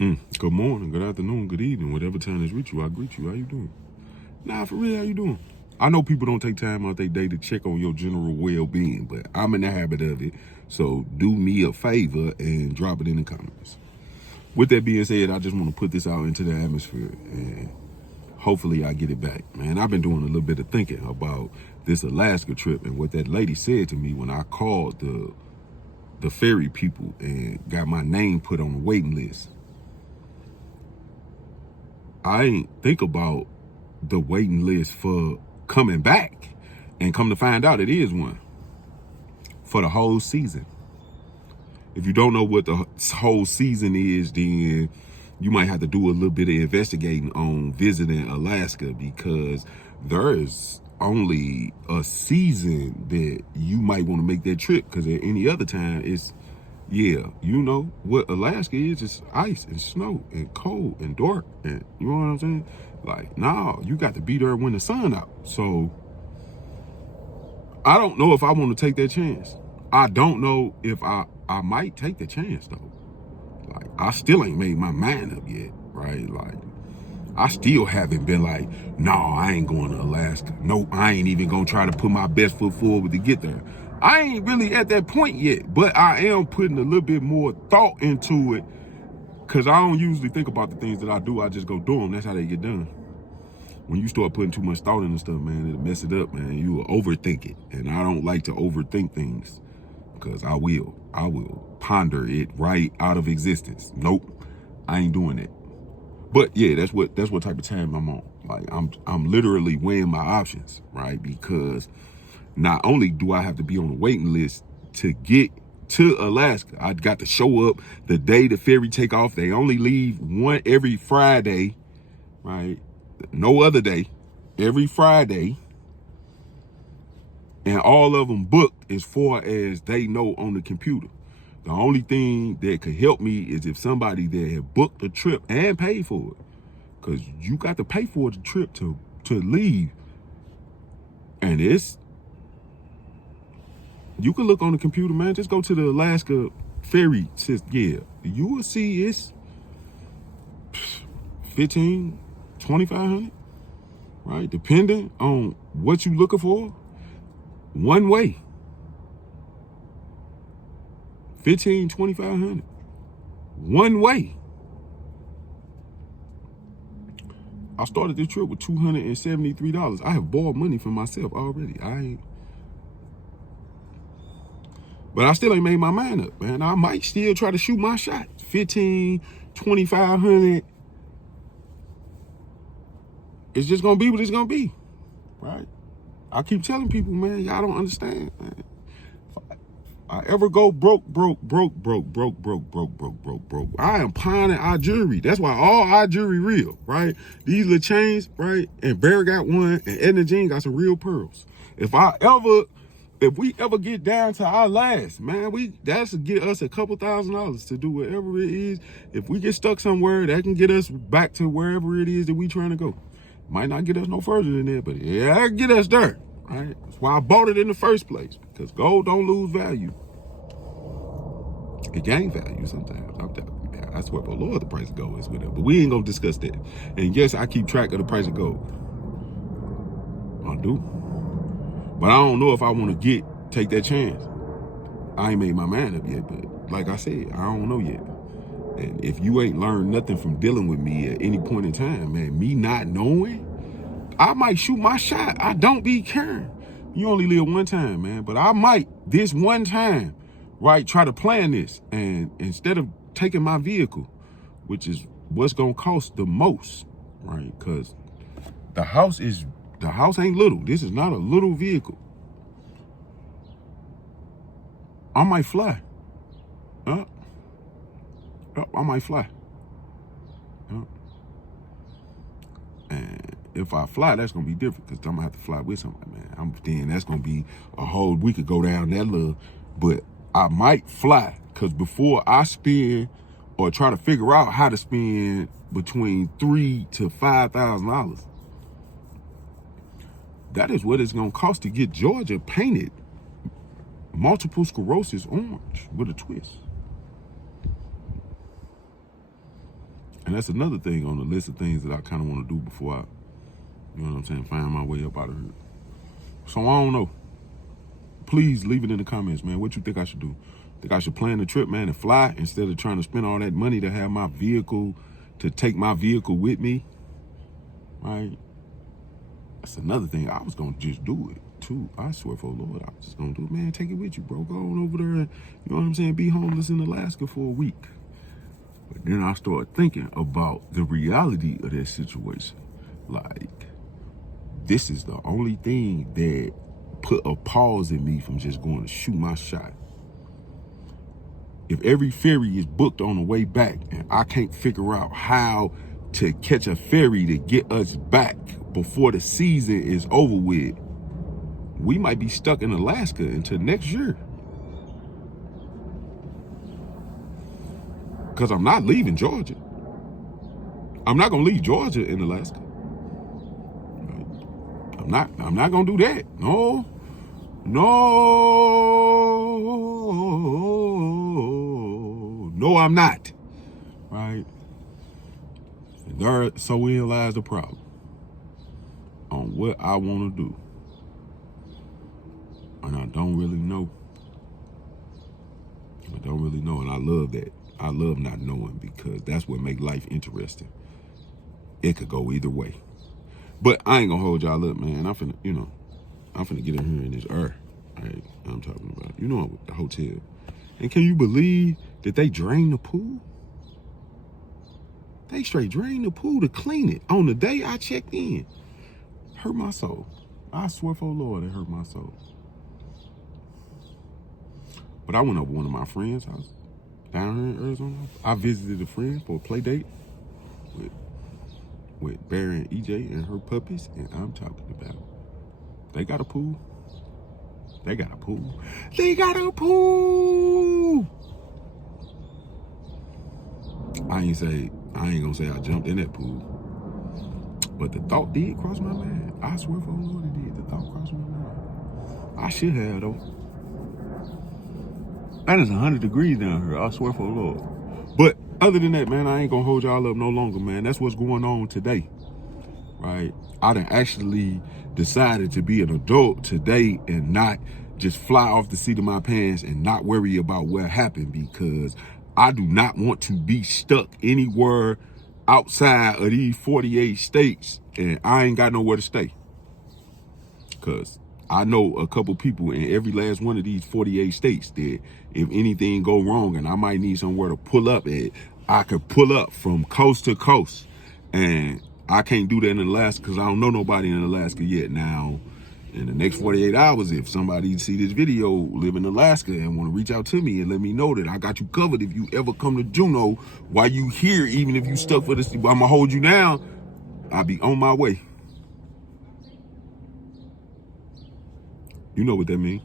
Good morning, good afternoon, good evening. Whatever time is with you, I greet you. How you doing? Nah, for real, how you doing? I know people don't take time out their day to check on your general well-being, but I'm in the habit of it. So do me a favor and drop it in the comments. With that being said, I just want to put this out into the atmosphere and hopefully I get it back. Man, I've been doing a little bit of thinking about this Alaska trip and what that lady said to me when I called the ferry people and got my name put on the waiting list. I ain't think about the waiting list for coming back, and come to find out it is one for the whole season. If you don't know what the whole season is, then you might have to do a little bit of investigating on visiting Alaska, because there's only a season that you might want to make that trip, because at any other time it's, yeah, you know what Alaska is, it's ice and snow and cold and dark, and you know what I'm saying? Like, nah, you got to be there when the sun out. So I don't know if I want to take that chance. I don't know if I might take the chance though. Like, I still ain't made my mind up yet, right? Like, I still haven't been like, no, I ain't going to Alaska. No, I ain't even gonna try to put my best foot forward to get there. I ain't really at that point yet, but I am putting a little bit more thought into it, because I don't usually think about the things that I do. I just go do them. That's how they get done. When you start putting too much thought into stuff, man, it'll mess it up, man. You will overthink it. And I don't like to overthink things, because I will ponder it right out of existence. Nope, I ain't doing it. But yeah, that's what type of time I'm on. Like, I'm literally weighing my options, right? Because not only do I have to be on the waiting list to get to Alaska, I got to show up the day the ferry take off. They only leave one every Friday, right? No other day, every Friday. And all of them booked as far as they know on the computer. The only thing that could help me is if somebody that had booked a trip and paid for it. Because you got to pay for the trip to leave. And you can look on the computer, man. Just go to the Alaska ferry system. Yeah, you will see it's 15, 2,500, right? Depending on what you looking for. One way. 15, 2,500. One way. I started this trip with $273. I have borrowed money from myself already. But I still ain't made my mind up, man. I might still try to shoot my shot. 15, 2,500. It's just gonna be what it's gonna be, right? I keep telling people, man, y'all don't understand, man. If I ever go broke, I am pawning our jewelry. That's why all our jewelry real, right? These little chains, right? And Barry got one, and Edna Jean got some real pearls. If we ever get down to our last, man, that's to get us a couple $1,000s to do whatever it is. If we get stuck somewhere, that can get us back to wherever it is that we trying to go. Might not get us no further than that, but yeah, get us there, right? That's why I bought it in the first place, because gold don't lose value. It gain value sometimes. I swear, but Lord, the price of gold is with it. But we ain't gonna discuss that. And yes, I keep track of the price of gold. I do. But I don't know if I want to take that chance. I ain't made my mind up yet, but like I said, I don't know yet. And if you ain't learned nothing from dealing with me at any point in time, man, me not knowing, I might shoot my shot. I don't be caring. You only live one time, man. But I might, this one time, right, try to plan this. And instead of taking my vehicle, which is what's going to cost the most, right? Because the house ain't little. This is not a little vehicle. I might fly. I might fly. And if I fly, that's gonna be different, because I'm gonna have to fly with somebody, man. Then that's gonna be a whole, we could go down that little, but I might fly, because before I spend or try to figure out how to spend between $3,000 to $5,000, that is what it's gonna cost to get Georgia painted multiple sclerosis orange with a twist. And that's another thing on the list of things that I kind of want to do before I, you know what I'm saying, find my way up out of here. So I don't know. Please leave it in the comments, man. What you think I should do? Think I should plan the trip, man, and fly instead of trying to spend all that money to have my vehicle, to take my vehicle with me, right? That's another thing. I was going to just do it, too. I swear for the Lord, I was just going to do it. Man, take it with you, bro. Go on over there and, you know what I'm saying, be homeless in Alaska for a week. But then I started thinking about the reality of that situation. Like, this is the only thing that put a pause in me from just going to shoot my shot. If every ferry is booked on the way back and I can't figure out how to catch a ferry to get us back before the season is over with, we might be stuck in Alaska until next year. Because I'm not leaving Georgia. I'm not going to leave Georgia in Alaska. I'm not going to do that. No, I'm not. Right? And so here lies the problem on what I want to do. And I don't really know. And I love that. I love not knowing, because that's what makes life interesting. It could go either way. But I ain't gonna hold y'all up, man. I'm finna get in here in this air. Right? I'm talking about, the hotel. And can you believe that they drained the pool? They straight drained the pool to clean it on the day I checked in. Hurt my soul. I swear for the Lord, it hurt my soul. But I went over to one of my friends' house down here in Arizona. I visited a friend for a play date with Barry and EJ and her puppies, and I'm talking about, they got a pool. They got a pool. I ain't gonna say I jumped in that pool, but the thought did cross my mind. I swear for the Lord it did. The thought crossed my mind. I should have, though. And it's 100 degrees down here. I swear for the Lord. But other than that, man, I ain't gonna hold y'all up no longer, man. That's what's going on today, right? I done actually decided to be an adult today and not just fly off the seat of my pants and not worry about what happened, because I do not want to be stuck anywhere outside of these 48 states and I ain't got nowhere to stay. Because I know a couple people in every last one of these 48 states that if anything go wrong and I might need somewhere to pull up at, I could pull up from coast to coast. And I can't do that in Alaska because I don't know nobody in Alaska yet. Now, in the next 48 hours, if somebody see this video, live in Alaska and want to reach out to me and let me know that I got you covered if you ever come to Juneau while you here, even if you stuck for this, I'm going to hold you down. I'll be on my way. You know what that means.